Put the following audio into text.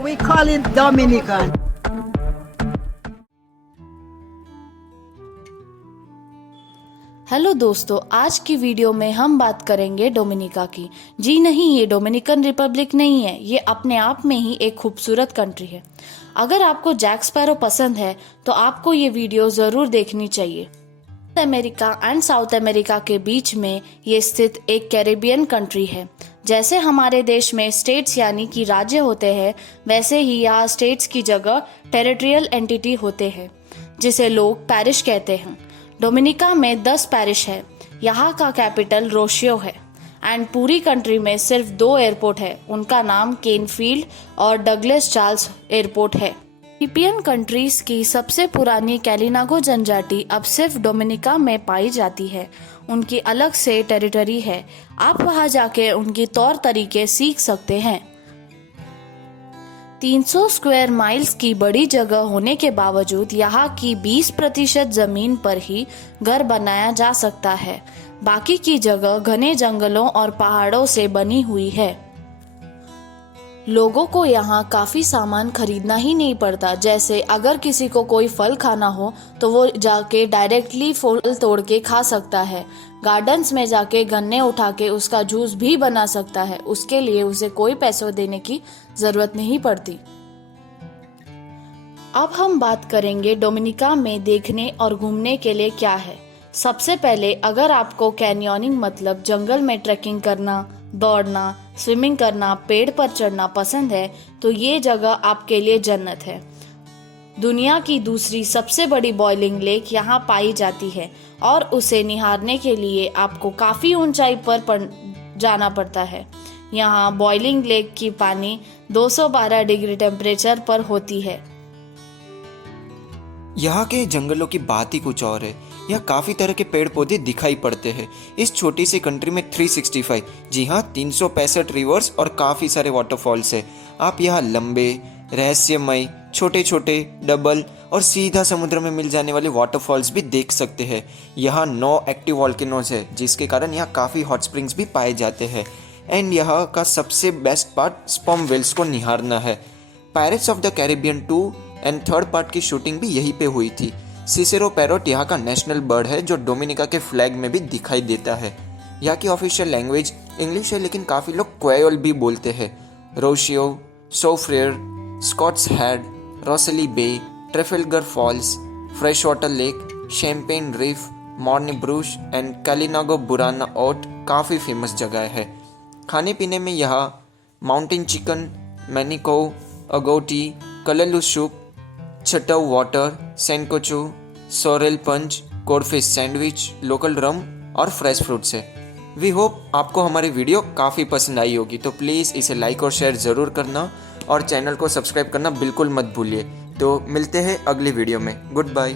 we call it Dominican. Hello दोस्तों, आज की वीडियो में हम बात करेंगे डोमिनिका की। जी नहीं, ये डोमिनिकन रिपब्लिक नहीं है, ये अपने आप में ही एक खूबसूरत कंट्री है। अगर आपको जैक स्पैरो पसंद है तो आपको ये वीडियो ज़रूर देखनी चाहिए। अमेरिका एंड साउथ अमेरिका के बीच में ये स्थित एक कैरेबियन कंट्री है। जैसे हमारे देश में स्टेट्स यानी कि राज्य होते हैं, वैसे ही यहाँ स्टेट्स की जगह टेरिटोरियल एंटिटी होते हैं, जिसे लोग पैरिश कहते हैं। डोमिनिका में 10 पैरिश है। यहाँ का कैपिटल रोशियो है एंड पूरी कंट्री में सिर्फ 2 एयरपोर्ट है। उनका नाम केनफील्ड और डगलस चार्ल्स एयरपोर्ट है। यूरोपियन कंट्रीज की सबसे पुरानी कैलिनागो जनजाति अब सिर्फ डोमिनिका में पाई जाती है। उनकी अलग से टेरिटरी है। आप वहां जाके उनकी तौर तरीके सीख सकते हैं। 300 स्क्वायर माइल्स की बड़ी जगह होने के बावजूद यहाँ की 20% जमीन पर ही घर बनाया जा सकता है। बाकी की जगह घने जंगलों और पहाड़ों से बनी हुई है। लोगों को यहाँ काफी सामान खरीदना ही नहीं पड़ता। जैसे अगर किसी को कोई फल खाना हो तो वो जाके डायरेक्टली फल तोड़ के खा सकता है। गार्डन्स में जाके गन्ने उठा के उसका जूस भी बना सकता है। उसके लिए उसे कोई पैसे देने की जरूरत नहीं पड़ती। अब हम बात करेंगे डोमिनिका में देखने और घूमने के लिए क्या है। सबसे पहले, अगर आपको कैनियोनिंग मतलब जंगल में ट्रैकिंग करना, दौड़ना, स्विमिंग करना, पेड़ पर चढ़ना पसंद है तो ये जगह आपके लिए जन्नत है। दुनिया की दूसरी सबसे बड़ी बॉइलिंग लेक यहाँ पाई जाती है और उसे निहारने के लिए आपको काफ़ी ऊंचाई पर जाना पड़ता है। यहाँ बॉइलिंग लेक की पानी 212 डिग्री टेम्परेचर पर होती है। यहाँ के जंगलों की बात ही कुछ और है। यहाँ काफ़ी तरह के पेड़ पौधे दिखाई पड़ते हैं। इस छोटी सी कंट्री में 365, जी हाँ, 365 रिवर्स और काफ़ी सारे वाटरफॉल्स है। आप यहाँ लंबे, रहस्यमय, छोटे छोटे, डबल और सीधा समुद्र में मिल जाने वाले वाटरफॉल्स भी देख सकते हैं। यहाँ 9 एक्टिव वॉल्केनोज है, जिसके कारण यहाँ काफ़ी हॉट स्प्रिंग्स भी पाए जाते हैं। एंड यहाँ का सबसे बेस्ट पार्ट स्पर्म वेल्स को निहारना है। Pirates of the Caribbean 2 and 3rd part की शूटिंग भी यहीं पे हुई थी। सिसेरो पैरोट यहाँ का नेशनल बर्ड है, जो डोमिनिका के फ्लैग में भी दिखाई देता है। यहाँ की ऑफिशियल लैंग्वेज इंग्लिश है, लेकिन काफ़ी लोग क्वेयोल भी बोलते हैं। Roseau, Soufriere, Scotts Head, Rosalie Bay, Trafalgar Falls, fresh water lake, Champagne Reef, Morne Bruce and Kalinago Barana Aute काफ़ी फेमस जगह है। खाने पीने में यहाँ mountain chicken, manicou, agouti, callaloo soup, छटव वाटर, सैनकोचू, सोरेल पंच, कोरफिश सैंडविच, लोकल रम और फ्रेश फ्रूट्स है। वी होप आपको हमारी वीडियो काफ़ी पसंद आई होगी, तो प्लीज़ इसे लाइक और शेयर ज़रूर करना और चैनल को सब्सक्राइब करना बिल्कुल मत भूलिए। तो मिलते हैं अगली वीडियो में। Good bye.